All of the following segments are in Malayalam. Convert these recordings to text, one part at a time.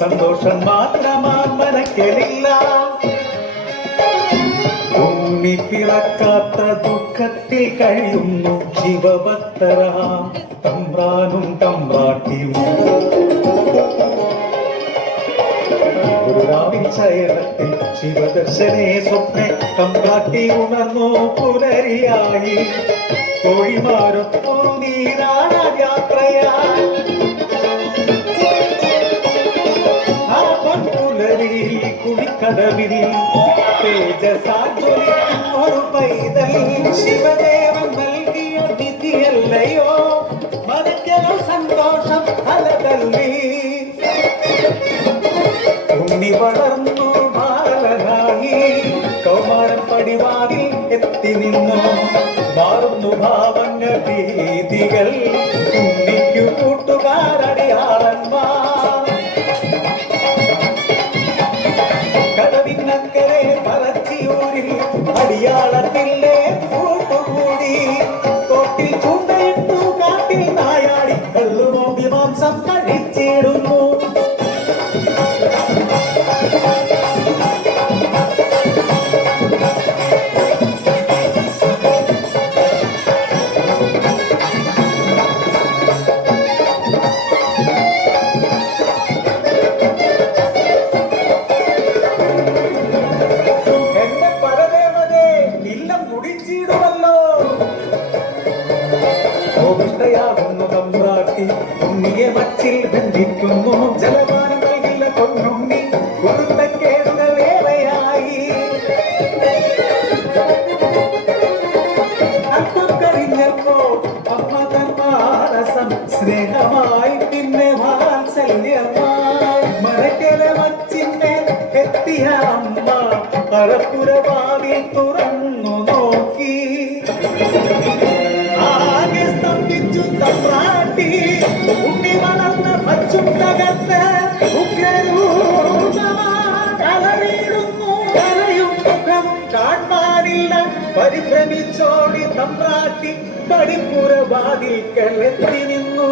സന്തോഷം മാത്രമാ മനക്കലില്ല. ഉണ്ണി പിറക്കാത്ത ദുഃഖത്തിൽ കഴിയുന്നു ശിവഭക്തര തമ്പ്രാനും തമ്പ്രാട്ടിയും. ഗുരുരാവിൻ രാവിൻ ശയനത്തിൽ ശിവദർശനെ സ്വപ്നെ തമ്പ്രാട്ടി ഉണർന്നു പുലരിയായി. കോഴിമാരൊത്തു നീരാണ യാത്രയായി. പൊൻപുലരിയിൽ കുളിക്കടവിൽ തേജസാജ്വലിക്കും ഒരു പൈതൽ ശിവദേവൻ നൽകിയ വിധിയല്ലയോ? മനക്കലോ സന്തോഷം അലതല്ലി. ഉണ്ണി വളർന്നു ബാലനായി കൗമാരം പടിവാറിൽ എത്തി നിന്നു. മാറുന്നു ഭാവങ്ങൾ ഭീതികൾ ഉണ്ണിക്കു കൂട്ടുകാരടിയാളന്മാർ കുടിച്ചിടുമല്ലോ കോപിഷ്ടയാകുന്നു തമ്പ്രാട്ടി ഉണ്ണിയെ മച്ചിൽ ബന്ധിക്കുന്നു. ജലപാനം നൽകില്ല പൊന്നുണ്ണി കുരുത്തക്കേടുകൾ ഏറെയായി അല്പം കഴിഞ്ഞപ്പോ അമ്മ തൻ മാനസം സ്നേഹമായി പിന്നെ വാത്സല്യമായി. മരക്കല മച്ചിന്നെ എത്തിയ അമ്മ പരപ്പുരവാതിൽ തുറന്നു. പരിഭ്രമിച്ചോടി തമ്പ്രാട്ടി പടിപ്പുറവാതിൽക്കൽ എത്തി നിന്നു.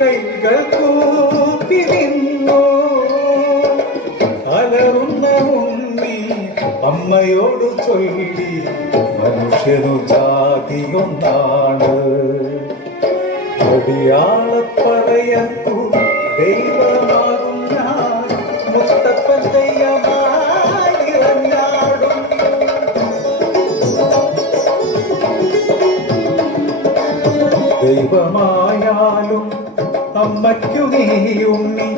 കൈകൾ കൂപ്പി നിന്നു. അലറുന്ന ഉണ്ണി അമ്മയോട് ചൊല്ലി മനുഷ്യനു ജാതിയൊന്നാണ് അടിയാളപ്പറയത്തു ദൈവമാകും ദൈവമായാലും അമ്മയ്ക്കു നീ ഉണ്ണി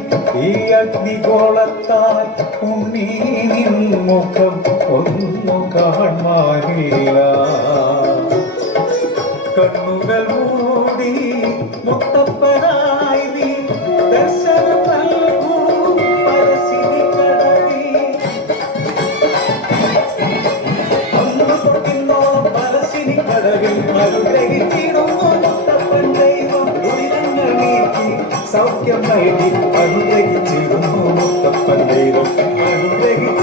ഈ അഗ്നിഗോളത്താൽ ഉണ്ണി നിൻ മുഖം ഒന്നു കാണാനില്ല കണ്ണുകൾ മൂടി മുത്തപ്പനായി നീ ദർശനം നൽകൂ പരശിനി കടവിൽ അന്ന് പരശിനി കടവിൽ അനുഗ്രഹിച്ചിടുന്നു സൗഖ്യമായി അനുഗ്രഹിച്ചിരുന്നു മുത്തപ്പൻ ദൈവം. അനുഗ്രഹിച്ചു